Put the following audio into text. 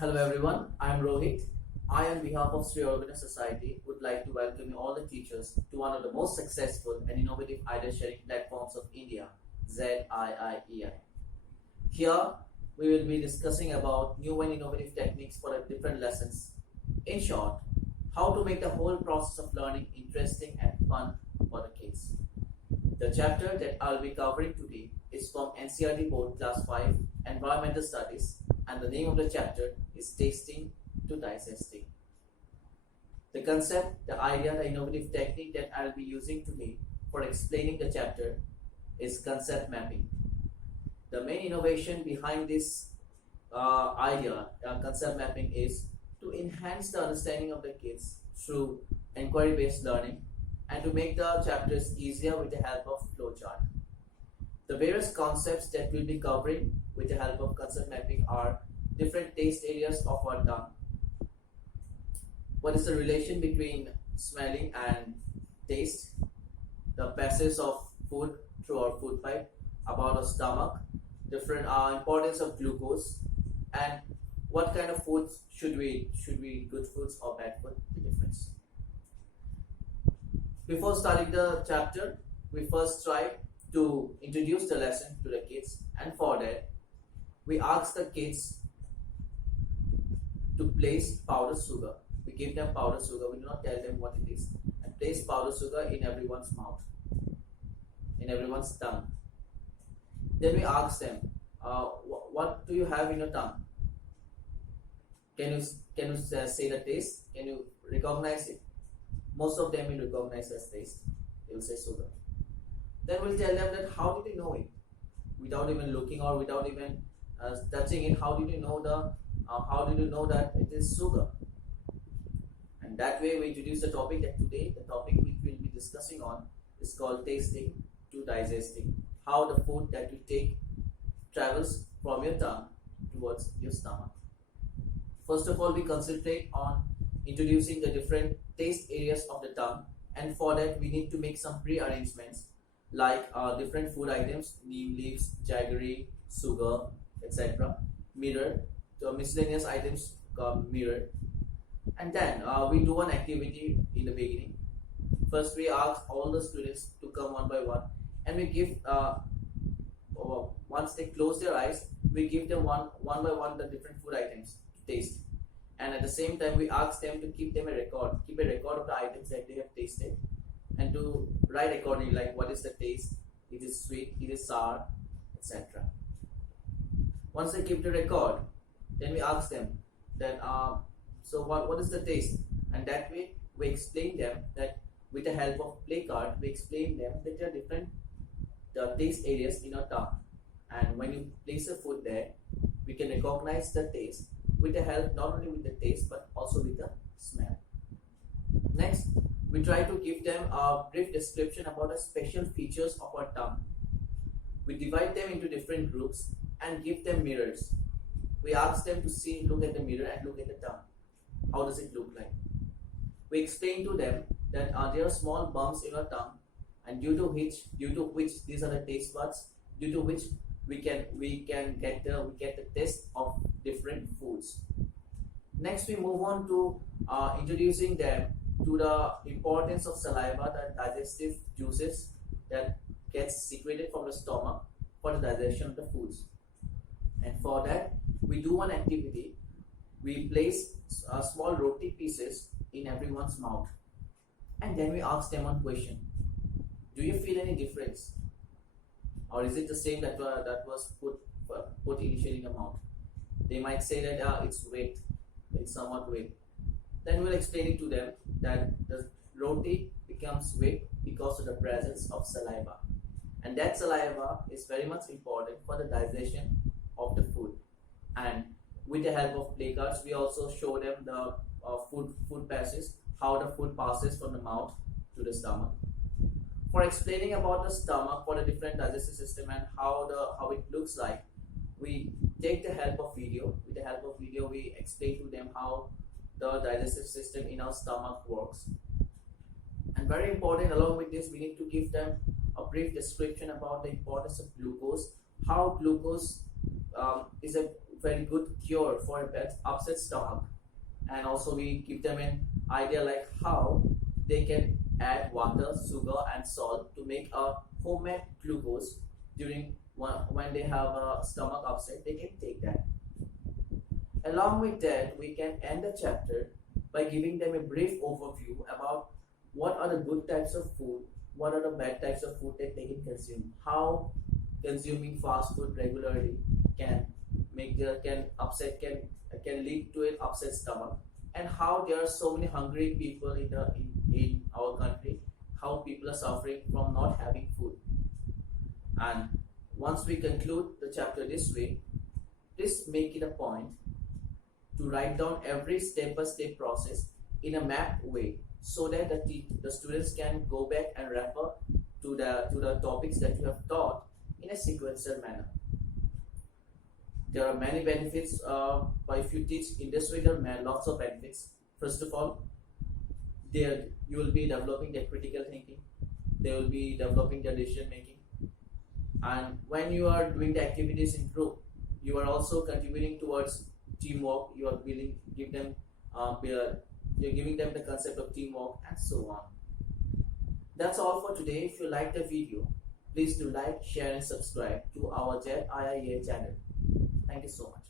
Hello everyone, I am Rohit. I, on behalf of ZIIEI Society, would like to welcome you all the teachers to one of the most successful and innovative idea sharing platforms of India, ZIIEI. Here, we will be discussing about new and innovative techniques for the different lessons. In short, how to make the whole process of learning interesting and fun for the kids. The chapter that I'll be covering today is from NCERT Board Class 5 Environmental Studies, and the name of the chapter is Tasting to Digesting. The concept, the idea, the innovative technique that I'll be using today for explaining the chapter is concept mapping. The main innovation behind this concept mapping, is to enhance the understanding of the kids through inquiry-based learning and to make the chapters easier with the help of flowchart. The various concepts that we'll be covering with the help of concept mapping are different taste areas of our tongue. What is the relation between smelling and taste? The passage of food through our food pipe, about our stomach, different importance of glucose, and what kind of foods should we eat? Should we eat good foods or bad food? The difference. Before starting the chapter, we first try to introduce the lesson to the kids, and for that we ask the kids to place powdered sugar. We give them powdered sugar, we do not tell them what it is, and place powdered sugar in everyone's mouth, in everyone's tongue. Then we ask them, what do you have in your tongue? Can you say the taste? Can you recognize it? Most of them will recognize as taste. They will say sugar. Then we'll tell them that how did you know it? Without even looking or without even touching it, how did you know that it is sugar? And that way we introduce the topic that today, the topic which we'll be discussing on is called tasting to digesting. How the food that you take travels from your tongue towards your stomach. First of all, we concentrate on introducing the different taste areas of the tongue, and for that we need to make some pre-arrangements like different food items, neem leaves, jaggery, sugar, etc. Mirror, the miscellaneous items mirror. And then we do one activity in the beginning. First we ask all the students to come one by one, and we give once they close their eyes, we give them one by one the different food items to taste. And at the same time we ask them to keep a record of the items that they have tasted, and to write accordingly, like what is the taste, it is sweet, it is sour, etc. Once they keep the record, then we ask them that so what is the taste, and that way we explain them that with the help of play card, we explain them that there are different taste areas in our tongue, and when you place a food there, we can recognize the taste with the help, not only with the taste but also with the smell. Next, we try to give them a brief description about the special features of our tongue. We divide them into different groups and give them mirrors. We ask them to look at the mirror and look at the tongue. How does it look like? We explain to them that there are small bumps in our tongue, and due to which these are the taste buds, due to which we can get the taste of different foods. Next, we move on to introducing them to the importance of saliva, the digestive juices that gets secreted from the stomach for the digestion of the foods. And for that, we do one activity. We place small roti pieces in everyone's mouth, and then we ask them one question: do you feel any difference, or is it the same that was put initially in the mouth? They might say that it's wet, it's somewhat wet. Then we'll explain it to them that the roti becomes wet because of the presence of saliva, and that saliva is very much important for the digestion of the food. And with the help of play cards, we also show them the food passes, how the food passes from the mouth to the stomach. For explaining about the stomach for the different digestive system and how it looks like, we take the help of video. With the help of video, we explain to them how the digestive system in our stomach works. And very important, along with this, we need to give them a brief description about the importance of glucose, how glucose is a very good cure for a upset stomach. And also we give them an idea like how they can add water, sugar and salt to make a homemade glucose during when they have a stomach upset. They can take that. Along with that, we can end the chapter by giving them a brief overview about what are the good types of food, what are the bad types of food that they can consume, how consuming fast food regularly can can lead to an upset stomach, and how there are so many hungry people in our country, how people are suffering from not having food. And once we conclude the chapter this way, please make it a point to write down every step-by-step process in a mapped way, so that the students can go back and refer to the topics that you have taught in a sequential manner. There are many benefits, but if you teach in this way, there are lots of benefits. First of all, there you will be developing their critical thinking, they will be developing their decision making, and when you are doing the activities in group, you are also contributing towards teamwork. You are you're giving them the concept of teamwork and so on. That's all for today. If you like the video, please do like, share and subscribe to our ZIIEI channel. Thank you so much.